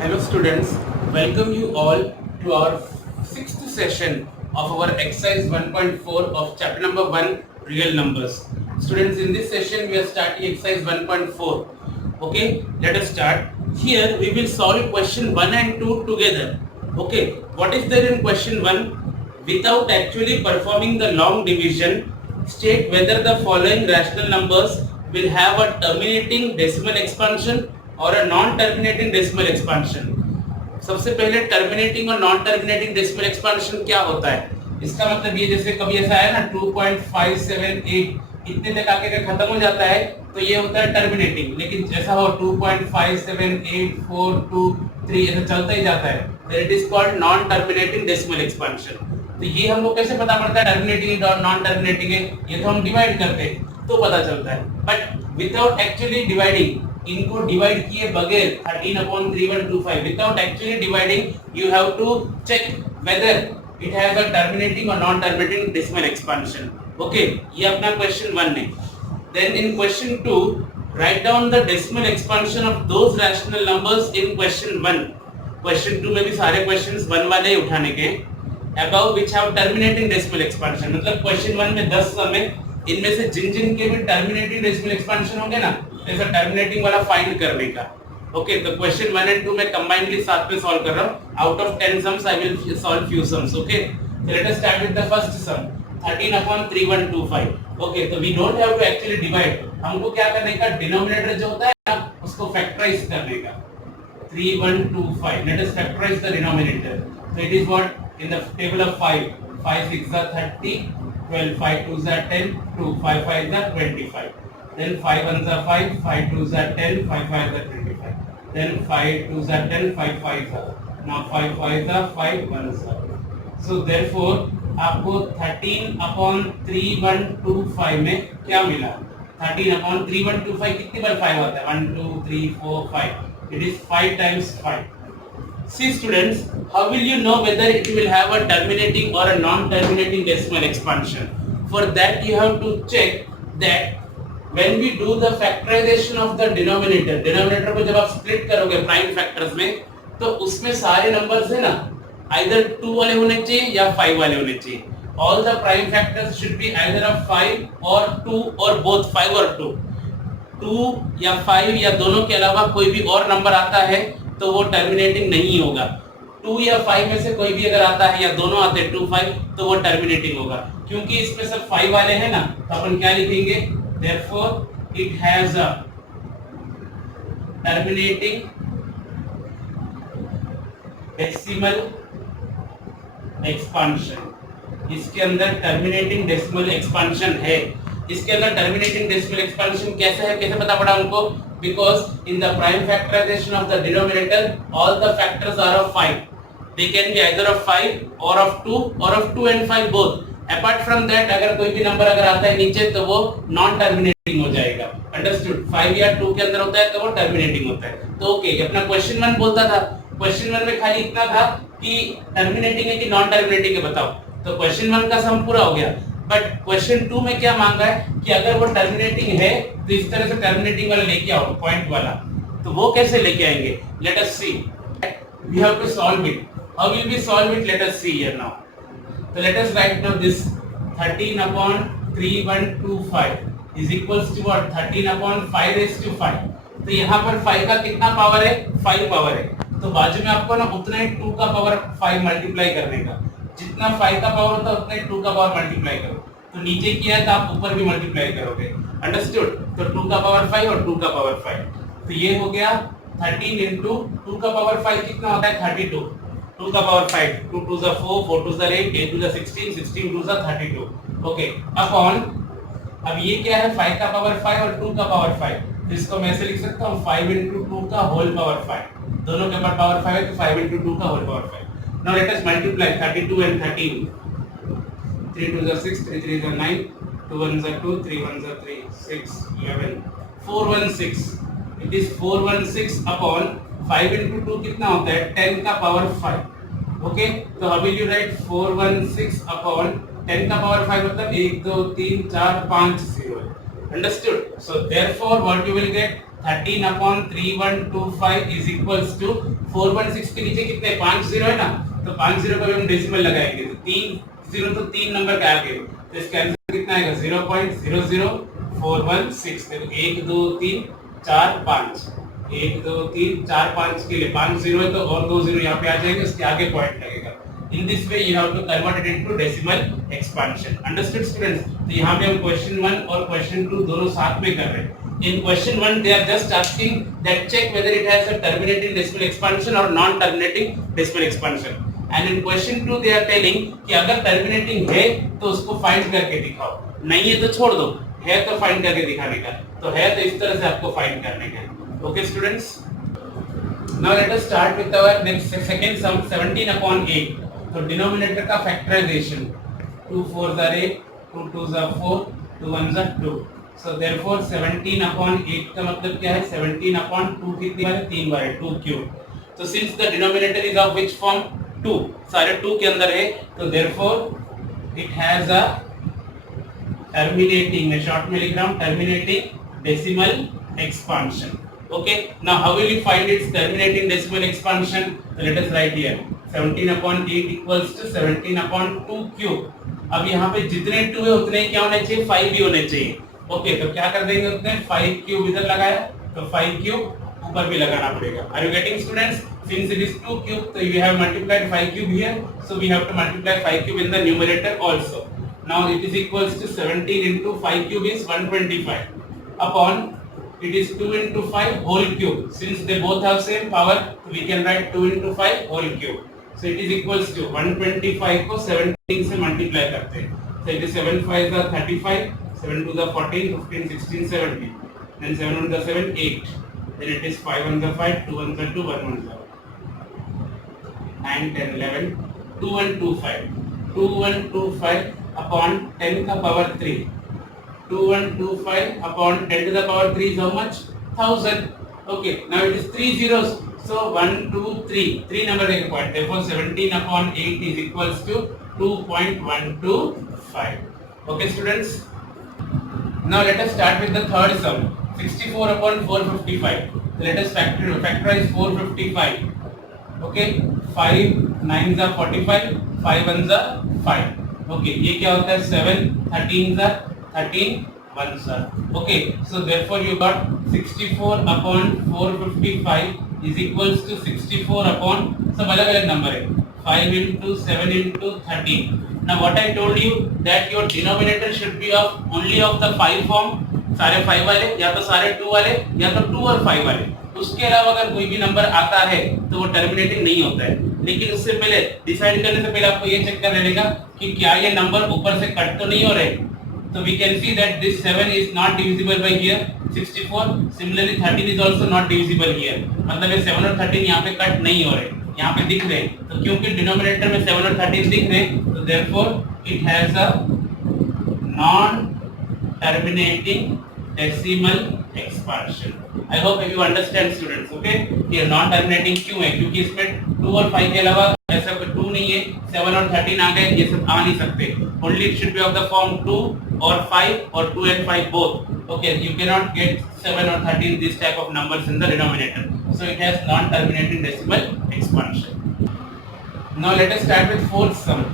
Hello students, welcome you all to our sixth session of our exercise 1.4 of chapter number 1 real numbers. Students, in this session we are starting exercise 1.4. Okay, let us start. Here we will solve question 1 and 2 together. Okay, what is there in question 1? Without actually performing the long division, state whether the following rational numbers will have a terminating decimal expansion और a non terminating decimal expansion. सबसे पहले terminating और non terminating decimal expansion क्या होता है? इसका मतलब ये जैसे कभी ऐसा है ना 2.578 इतने तक आके का खत्म हो जाता है तो ये होता है टर्मिनेटिंग. लेकिन जैसा हो 2.57842 ऐसा चलता ही जाता है तो it is called non terminating decimal expansion. तो ये हमको कैसे पता पड़ता है टर्मिनेटिंग और नॉन टर्मिनेटिंग है? ये तो हम डिवाइड करते हैं तो पता चलता है. बट विदाउट एक्चुअली डिवाइडिंग, इनको डिवाइड किए बगैर 13/3125 without actually dividing you have to check whether it has a terminating और non terminating decimal expansion. Okay, ये अपना क्वेश्चन 1 है. Then in question 2 write down the decimal expansion of those rational numbers in question 1. Question 2 में भी सारे questions 1 वाले ही उठाने के above which have terminating decimal expansion. मतलब क्वेश्चन 1 में 10 सम है, इनमें से जिन के भी टर्मिनेटिंग डेसिमल एक्सपांशन होंगे ना ऐसा टर्मिनेटिंग वाला फाइंड करने का. ओके, तो क्वेश्चन 1 एंड 2 में कंबाइनली साथ में सॉल्व कर रहा हूं. Out of 10 sums I will solve few sums. Okay, so let us start with the first sum 13/3125. Okay, तो we don't have to actually divide, हमको क्या करने का डिनोमिनेटर जो होता है ना उसको फैक्टराइज करने का. 3125, let us factorize the denominator. So it is what in the table of 5 6 are 30, 12 5 2s are 10, 2 5 5s are 25. Then 5 1s are 5, 5 2s are 10, 5 5s are 25. Then 5 2s are 10, 5 5s are, now 5 5s are 5 1s are. So therefore आपको 13/3125 में क्या मिला? 13/3125 कितनी बार 5 आता है? 1 2 3 4 5. It is 5 times 5. See students, how will you know whether it will have a terminating or a non-terminating decimal expansion? For that you have to check that when we do the factorization of the denominator को जब आप split करोगे prime factors में तो उसमें सारे numbers है ना either 2 वाले होने चाहिए या 5 वाले होने चाहिए. All the prime factors should be either of 5 or 2 or both 5 or 2. 2 या 5 या दोनों के अलावा कोई भी और नंबर आता है तो वो टर्मिनेटिंग नहीं होगा. 2 या 5 में से कोई भी अगर आता है या दोनों आते हैं 2 5 तो वो टर्मिनेटिंग होगा. क्योंकि इसमें सब 5 वाले हैं ना तो अपन क्या लिखेंगे? Therefore it has a terminating decimal expansion. इसके अंदर टर्मिनेटिंग डेसिमल एक्सपांशन है. इसके अंदर टर्मिनेटिंग डेसिमल एक्सपांशन कैसे है, कैसे पता पड़ा हमको? Because in the prime factorization of the denominator all the factors are of 5. They can be either of 5 or of 2 or of 2 and 5 both. Apart from that अगर कोई भी नंबर अगर आता है नीचे तो वो नॉन टर्मिनेटिंग हो जाएगा. अंडरस्टूड? 5 या 2 के अंदर होता है तो वो टर्मिनेटिंग होता है. तो ओके, अपना क्वेश्चन 1 बोलता था, क्वेश्चन 1 में खाली इतना था कि टर्मिनेटिंग है कि नॉन टर्मिनेटिंग है बताओ. तो क्वेश्चन 1 का सम पूरा हो गया. बट क्वेश्चन 2 में क्या मांगा है कि अगर वो टर्मिनेटिंग है तो इस तरह से टर्मिनेटिंग वाला लेके आओ पॉइंट वाला. तो वो कैसे लेके आएंगे? Let us see. We have to solve it. How will we solve it? Let us see here now. तो let us write now this 13/3125 is equals to what? 13/5 तो यहाँ पर 5 का कितना पावर है? 5 पावर है. तो बाजू में आपको ना उतना ही 2 का पावर 5 मल्टीप्लाई करने का. जितना 5 का पावर होता है उतना ही 2 का पावर मल्टीप्लाई करो. तो नीचे किया है तो आप ऊपर भी मल्टीप्लाई करोगे. अंडरस्टूड? तो 2 का पावर 5 और 2 का पावर 5 तो ये हो गया 13 into 2 का पावर 5 कितना होता है? 32. 2 का power 5, 2 2s are 4, 4 2s are 8, 8 2s are 16, 16 2s are 32. Okay, upon अब ये क्या है? 5 का पावर 5 और 2 का पावर 5. तो इसको मैं ऐसे लिख सकता हूँ 5 into 2 का होल पावर 5. दोनों के ऊपर पावर 5 है तो 5 into 2 का whole power 5. Now let us multiply 32 and 13. 3 2s are 6, 3 3s are 9, 2 1s are 2, 3 1s are 3, 6 11, 416. It is 416 upon 5 into 2 कितना होता है? 10 का पावर 5. ओके, तो how will you write 416 upon 10 का पावर 5 मतलब 1 2 3 4 5 0. Understood? So therefore what you will get? 13 upon 3125 is equals to 416 के नीचे कितने 5 जीरो है ना, तो 5 जीरो का भी हम डेसिमल लगाएंगे तो 3 जीरो तो 3 नंबर के आगे, तो इसका आंसर कितना आएगा 0.00416। देखो 1 2 3 4 5, 1 2 3 4 5 के लिए 5 जीरो है तो और 2 जीरो यहाँ पे आ जाएंगे, उसके आगे पॉइंट लगेगा। In this way you have to convert it into decimal expansion. Understood students? तो यहाँ पे हम question 1 और question 2 दोनों साथ में कर रहे हैं। In question 1 they are just asking that check whether it has a terminating decimal expansion or non-terminating decimal expansion. And in question 2 they are telling कि अगर terminating है तो उसको find करके दिखाओ, नहीं है तो छोड़ दो, है तो find करके दिखाने का, तो है तो इस तरह से आपको find करने का। Okay students? Now let us start with our next second sum 17 upon 8. तो डिनोमिनेटर का factorisation 2 4s are 8, 2 2s are 4, 2 1s are 2. So therefore 17 upon 8 का मतलब क्या है 17 upon 2 कितनी बार है 3 बार है 2 क्यूब। तो since the denominator is of which form 2, सारे 2 के अंदर है तो therefore it has a terminating, मैं शॉर्ट में लिख रहा हूँ terminating decimal expansion. Okay, now how will you find its terminating decimal expansion? So let us write here 17 upon 8 equals to 17 upon 2 cube. अब यहाँ पे जितने 2 है उतने क्या होने चाहिए 5 भी होने चाहिए। ओके तो क्या कर देंगे उतने 5 क्यूब इधर लगाया तो 5 क्यूब ऊपर भी लगाना पड़ेगा। Are you getting students? Since it is 2 cube so you have multiplied 5 cube here, so we have to multiply 5 cube in the numerator also. Now it is equals to 17 into 5 cube is 125 upon it is 2 into 5 whole cube. Since they both have same power, we can write 2 into 5 whole cube. So it is equals to 125 को 17 से multiply करते हैं. So it is 7 5s are 35, 7 2s are 14, 15, 16, 17. Then 7 1s are 7, 8. Then it is 5 1s are 5, 2 1s are 2, 1 1s are 9, 10, 11, 2 1 2 5. 2 1 2 5 upon 10 का power 3. 2125 upon 10 to the power 3 is how much? 1000. Okay, now it is 3 zeros. So 1, 2, 3. 3 number is point. Therefore 17 upon 8 is equals to 2.125. Okay students? Now let us start with the third sum. 64 upon 455. So let us factorize 455. Okay, 5 9s are 45, 5 1s are 5. Okay, ये क्या होता है 7 13s are 13 1s are. Okay, so therefore you got 64 upon 455 is equals to 64 upon सब अलग अलग number है 5 into 7 into 13. Now what I told you that your denominator should be of only of the 5 form, सारे 5 वाले या तो सारे 2 वाले या तो 2 और 5 वाले। उसके अलावा अगर कोई भी नंबर आता है तो वो टर्मिनेटिंग नहीं होता है। लेकिन उससे पहले डिसाइड करने से पहले आपको ये चेक करना रहेगा कि क्या ये नंबर ऊपर से कट तो नहीं हो रहे। So we can see that this 7 is not divisible by here 64. Similarly 13 is also not divisible here. मतलब ये 7 और 13 यहाँ पे कट नहीं हो रहे, यहाँ पे दिख रहे। तो क्योंकि डिनोमिनेटर में 7 और 13 दिख रहे, तो therefore it has a non-terminating decimal expansion. I hope you understand students. Okay? ये non-terminating क्यों है? क्योंकि इसमें 2 और 5 के अलावा ऐसा कोई 2 नहीं है, 7 और 13 आ गए, ये सब आ नहीं सकते। Only it should be of the form 2 or 5 or 2 and 5 both. Okay, you cannot get 7 or 13 this type of numbers in the denominator. So it has non-terminating decimal expansion. Now let us start with fourth sum.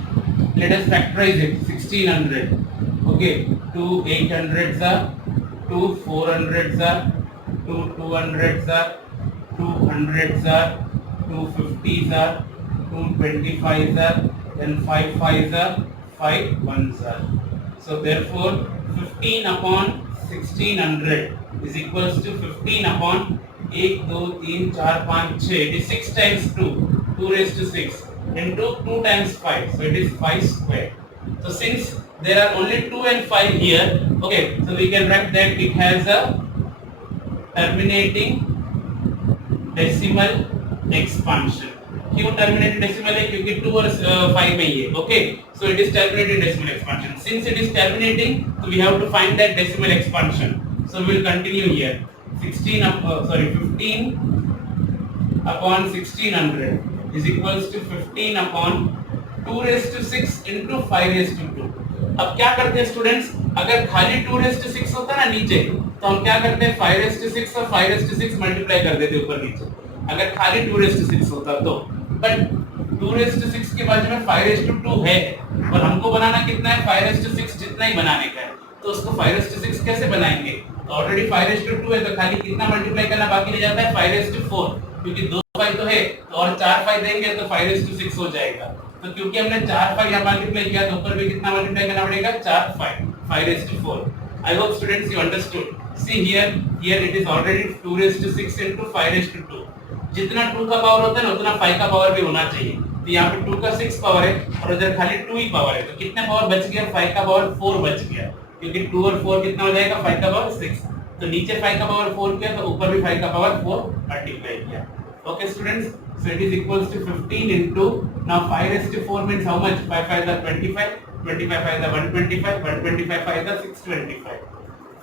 Let us factorize it. 1600. Okay, 2 800s are, 2 400s are, 2 200s are, 2 100s are, 2 50s are, 2 25s are, then 5 5s are, 5 1s are. So therefore 15 upon 1600 is equals to 15 upon 1 2 3 4 5 6. It is 6 times 2, 2 raised to 6 into 2 times 5. So it is 5 square. So since there are only 2 and 5 here, okay, so we can write that it has a terminating decimal expansion. क्यों terminating decimal है? क्योंकि 2 और 5 में ही है. Okay, so it is terminating decimal expansion. Since it is terminating, so we have to find that decimal expansion. So we will continue here. 15 upon 1600 is equals to 15 upon 2 raised to 6 into 5 raised to 2. अब क्या करते हैं students, अगर खाली 2 raised to 6 होता ना नीचे, तो तो हम क्या करते हैं 5:6 और 5:6 मल्टीप्लाई कर देते ऊपर नीचे, अगर खाली 2:6 होता तो। बट 2:6 के बाजू में 5:2 है और हमको बनाना कितना है 5:6 जितना ही बनाने का है, तो उसको 5:6 कैसे बनाएंगे? तो ऑलरेडी 5:2 है तो खाली कितना मल्टीप्लाई करना बाकी रह जाता है 5:4, क्योंकि 2 5 तो है तो और 4 5 देंगे तो 5:6 हो जाएगा। तो क्योंकि हमने 4 5 यहाँ मल्टीप्लाई किया तो ऊपर भी कितना मल्टीप्लाई करना पड़ेगा 4 5:4। I hope students you understood. See here it is already 2:6 into 5:2. जितना 2 का पावर होता है ना उतना 5 का पावर भी होना चाहिए। तो यहाँ पे 2 का 6 पावर है और उधर खाली 2 ही पावर है, तो कितना पावर बच गया 5 का पावर 4 बच गया, क्योंकि 2 और 4 कितना हो जाएगा 5 का पावर 6। तो नीचे 5 का पावर 4 किया तो ऊपर भी 5 का पावर 4 मल्टीप्लाई किया। Okay students, so it is equals to 15 into, now 5:4 means how much? 5 5 are 25, 25 5 are 125, 125 5 are 625,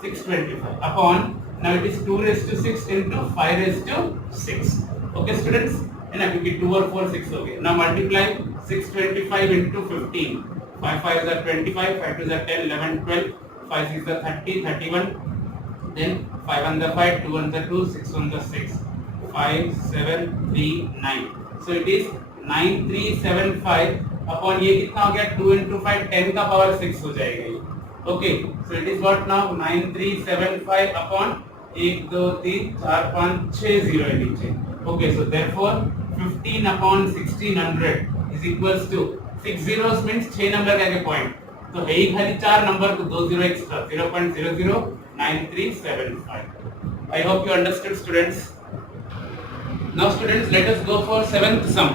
625 upon, now it is 2:6 into 5:6. Okay students, है ना, क्योंकि 2 और 4 6 हो गए। Now multiply 625 into 15, 5 5 are 25, 5 2 are 10, 11 12, 5 6 are 30, 31, then 5 on the 5, 2 on the 2, 6 on the 6, 5 7 3 9, so it is 9375 upon ये कितना हो गया 2 into 5 10 का पावर 6 हो जाएगा ये। Okay, so it is what now 9375 upon 1 2 3 4 5 6 0 है नीचे। Okay, so therefore 15 upon 1600 is equals to 6 zeros means 6 number का पॉइंट, तो है ही खाली 4 नंबर तो 2 0 extra 0.009375। I hope you understood students. Now students, let us go for 7th sum.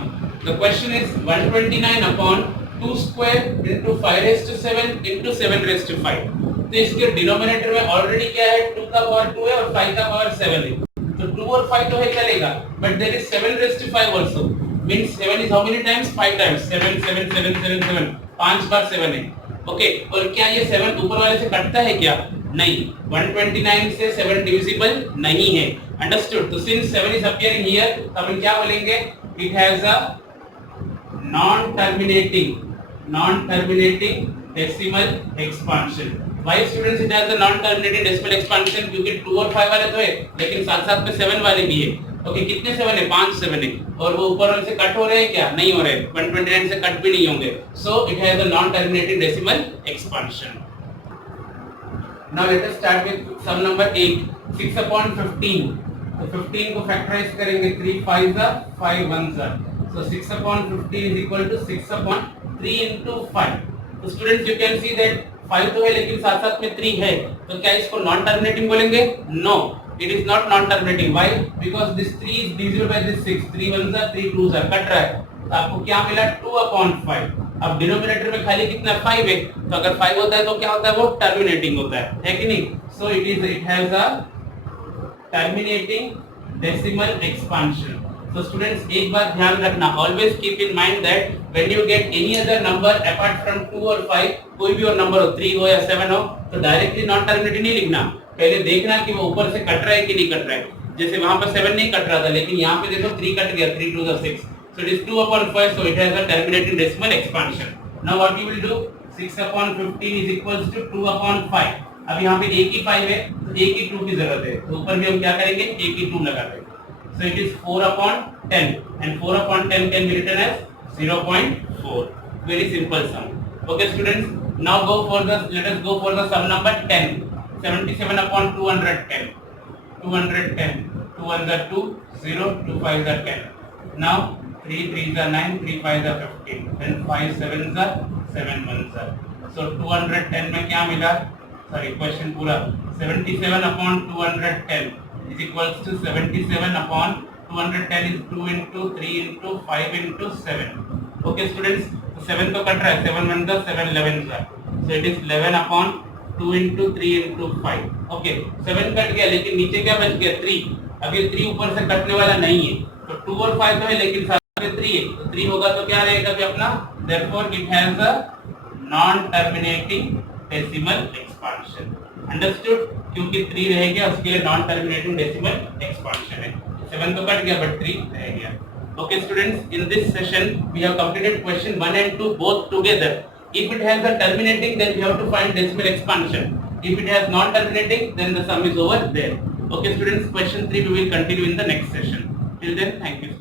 The question is 129 upon 2 square into 5:7 into 7:5। तो इसके denominator में already क्या है 2 का पावर 2 है और 5 का पावर 7 है, तो 2 और 5 तो है चलेगा, but there is 7:5 also, means 7 is how many times 5 times, 7 7 7 7 7 5 बार 7 है। ओके, और क्या ये 7 ऊपर वाले से कटता है क्या? नहीं, 129 से 7 डिविजिबल नहीं है। अंडरस्टूड? तो सिंस 7 इज अपीयरिंग हियर, तो हम क्या बोलेंगे? It has a non terminating decimal expansion. Why students it has a non terminating decimal expansion? क्योंकि 2 और 5 वाले तो है, लेकिन साथ-साथ में 7 वाले भी है। ओके, कितने 7 है? 5 7 है, और वो ऊपर वाले से कट हो रहे हैं क्या? नहीं हो रहे, 129 से कट भी नहीं होंगे। So it has a non terminating decimal expansion. Now let us start with sum number 8, 6 upon 15. तो 15 को फैक्टराइज करेंगे, 3 5s are 5 1s are, so 6 upon 15 is equal to 6 upon 3 into 5. तो students you can see that 5 तो है लेकिन साथ साथ में 3 है, तो क्या इसको नॉन टर्मिनेटिंग बोलेंगे? No, it is not non terminating. Why? Because this 3 is divisible by this 6, 3 1s are 3 2s are, कट रहा है, तो आपको क्या मिला 2 upon 5। अब डिनोमिनेटर में खाली कितना 5 है, तो अगर 5 होता है तो क्या होता है? वो टर्मिनेटिंग होता है कि नहीं? So it has a terminating decimal expansion. So students, एक बात ध्यान रखना, always keep in mind that when you get any other number apart from 2 और 5, कोई भी और नंबर हो, 3 हो या 7 हो, तो डायरेक्टली नॉन टर्मिनेटिंग नहीं लिखना, पहले देखना कि वो ऊपर से कट रहा है कि नहीं कट रहा है। जैसे वहां पर 7 नहीं कट रहा था, लेकिन यहाँ पे देखो 3 कट गया, 3 2 6, so it is 2 upon 5, so it has a terminating decimal expansion. Now what you will do? 6 upon 15 is equals to 2 upon 5. अब यहाँ पे एक ही 5 है, तो एक ही 2 की जरूरत है, तो ऊपर भी हम क्या करेंगे? एक ही 2 लगा देंगे। So it is 4 upon 10, and 4 upon 10 can be written as 0.4. Very simple sum. Okay students, now let us go for the sum number 10. 77 upon 210. 210. 2 1s are 2, 0, 2 5s are 10. Now 3 3s are 9, 3 5s are 15. Then 5 7s are 7 1s are. So 210 में क्या मिला? Sorry, question पूरा 77 upon 210 is equals to 77 upon 210 is 2 into 3 into 5 into 7. Okay students, तो 7 तो cut रहा है, 7 1s are 7 11s are, so it is 11 upon 2 into 3 into 5. Okay, 7 cut गया लेकिन नीचे क्या बच गया? 3। अब ये 3 ऊपर से कटने वाला नहीं है, तो 2 और 5 तो है लेकिन साथ में 3 है, तो 3 होगा तो क्या रहेगा कि अपना? therefore it has a non terminating decimal expansion. Understood? क्योंकि 3 रह गया, उसके लिए नॉन टर्मिनेटिंग डेसिमल एक्सपांशन है। 7 तो कट गया बट 3 रह गया। Okay students, in this session we have completed question 1 and 2 both together. If it has a terminating, then we have to find decimal expansion. If it has non-terminating, then the sum is over there. Okay, students. Question 3 we will continue in the next session. Till then, thank you.